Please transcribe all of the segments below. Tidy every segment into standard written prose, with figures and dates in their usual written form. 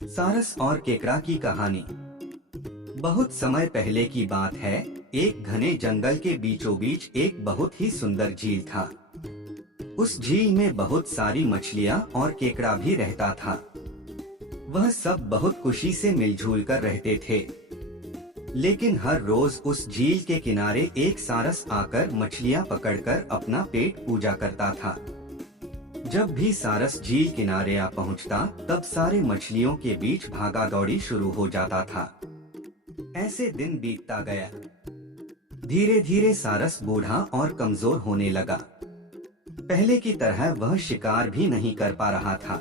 सारस और केकड़ा की कहानी। बहुत समय पहले की बात है। एक घने जंगल के बीचों बीच एक बहुत ही सुंदर झील था। उस झील में बहुत सारी मछलियाँ और केकड़ा भी रहता था। वह सब बहुत खुशी से मिलजुल कर रहते थे। लेकिन हर रोज उस झील के किनारे एक सारस आकर मछलियाँ पकड़कर अपना पेट पूजा करता था। जब भी सारस झील किनारे आ पहुंचता, तब सारे मछलियों के बीच भागा दौड़ी शुरू हो जाता था। ऐसे दिन बीतता गया। धीरे धीरे सारस बूढ़ा और कमजोर होने लगा। पहले की तरह वह शिकार भी नहीं कर पा रहा था।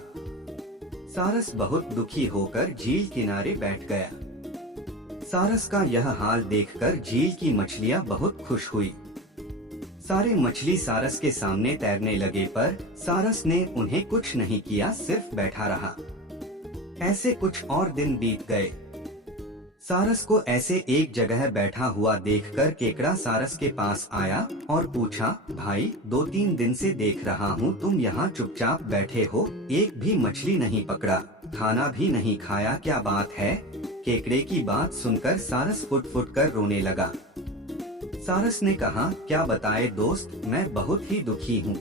सारस बहुत दुखी होकर झील किनारे बैठ गया। सारस का यह हाल देखकर झील की मछलियां बहुत खुश हुई। सारे मछली सारस के सामने तैरने लगे, पर सारस ने उन्हें कुछ नहीं किया, सिर्फ बैठा रहा। ऐसे कुछ और दिन बीत गए। सारस को ऐसे एक जगह बैठा हुआ देखकर केकड़ा सारस के पास आया और पूछा, भाई, 2-3 दिन से देख रहा हूँ तुम यहाँ चुपचाप बैठे हो, एक भी मछली नहीं पकड़ा, खाना भी नहीं खाया, क्या बात है? केकड़े की बात सुनकर सारस फुट फुट कर रोने लगा। सारस ने कहा, क्या बताए दोस्त, मैं बहुत ही दुखी हूँ।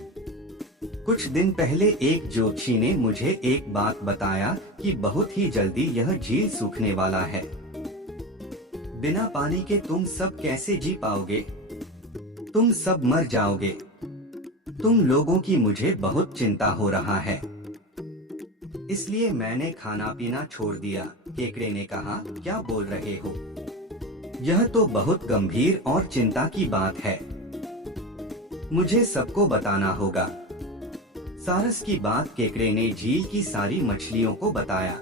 कुछ दिन पहले एक ज्योतिषी ने मुझे एक बात बताया कि बहुत ही जल्दी यह झील सूखने वाला है। बिना पानी के तुम सब कैसे जी पाओगे? तुम सब मर जाओगे। तुम लोगों की मुझे बहुत चिंता हो रहा है, इसलिए मैंने खाना पीना छोड़ दिया। केकड़े ने कहा, क्या बोल रहे हो? यह तो बहुत गंभीर और चिंता की बात है। मुझे सबको बताना होगा। सारस की बात केकड़े ने झील की सारी मछलियों को बताया।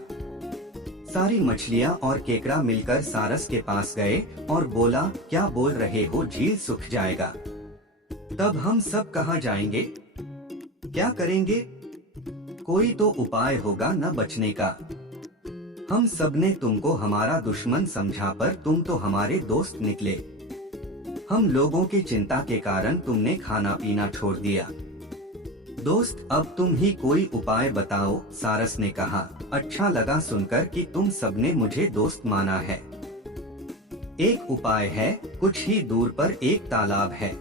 सारी मछलियां और केकड़ा मिलकर सारस के पास गए और बोला, क्या बोल रहे हो, झील सूख जाएगा? तब हम सब कहाँ जाएंगे? क्या करेंगे? कोई तो उपाय होगा न बचने का। हम सबने तुमको हमारा दुश्मन समझा, पर तुम तो हमारे दोस्त निकले। हम लोगों की चिंता के कारण तुमने खाना पीना छोड़ दिया। दोस्त, अब तुम ही कोई उपाय बताओ, सारस ने कहा। अच्छा लगा सुनकर कि तुम सबने मुझे दोस्त माना है। एक उपाय है, कुछ ही दूर पर एक तालाब है।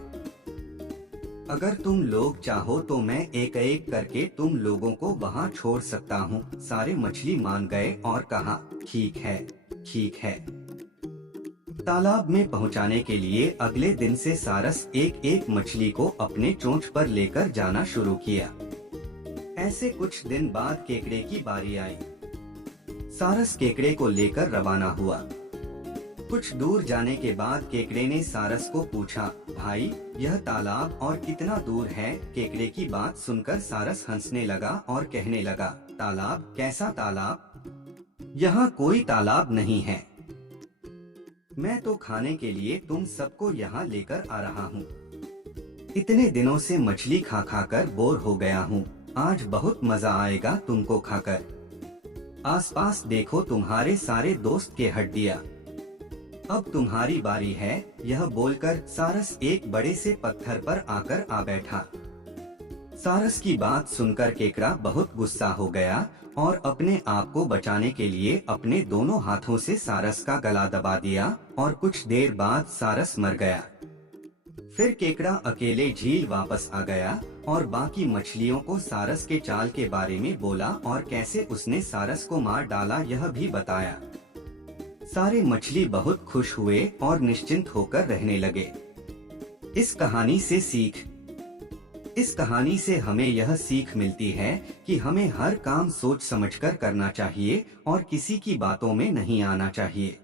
अगर तुम लोग चाहो तो मैं एक एक करके तुम लोगों को वहाँ छोड़ सकता हूँ। सारे मछली मान गए और कहा, ठीक है, ठीक है। तालाब में पहुँचाने के लिए अगले दिन से सारस एक एक मछली को अपने चोंच पर लेकर जाना शुरू किया। ऐसे कुछ दिन बाद केकड़े की बारी आई। सारस केकड़े को लेकर रवाना हुआ। कुछ दूर जाने के बाद केकड़े ने सारस को पूछा, भाई, यह तालाब और कितना दूर है? केकड़े की बात सुनकर सारस हंसने लगा और कहने लगा, तालाब? कैसा तालाब? यहाँ कोई तालाब नहीं है। मैं तो खाने के लिए तुम सबको यहाँ लेकर आ रहा हूँ। इतने दिनों से मछली खा खा कर बोर हो गया हूँ। आज बहुत मजा आएगा तुमको खाकर। आसपास देखो, तुम्हारे सारे दोस्त के हड्डियाँ। अब तुम्हारी बारी है। यह बोलकर सारस एक बड़े से पत्थर पर आकर आ बैठा। सारस की बात सुनकर केकड़ा बहुत गुस्सा हो गया और अपने आप को बचाने के लिए अपने दोनों हाथों से सारस का गला दबा दिया और कुछ देर बाद सारस मर गया। फिर केकड़ा अकेले झील वापस आ गया और बाकी मछलियों को सारस के चाल के बारे में बोला और कैसे उसने सारस को मार डाला यह भी बताया। सारे मछली बहुत खुश हुए और निश्चिंत होकर रहने लगे। इस कहानी से सीख। इस कहानी से हमें यह सीख मिलती है कि हमें हर काम सोच समझकर करना चाहिए और किसी की बातों में नहीं आना चाहिए।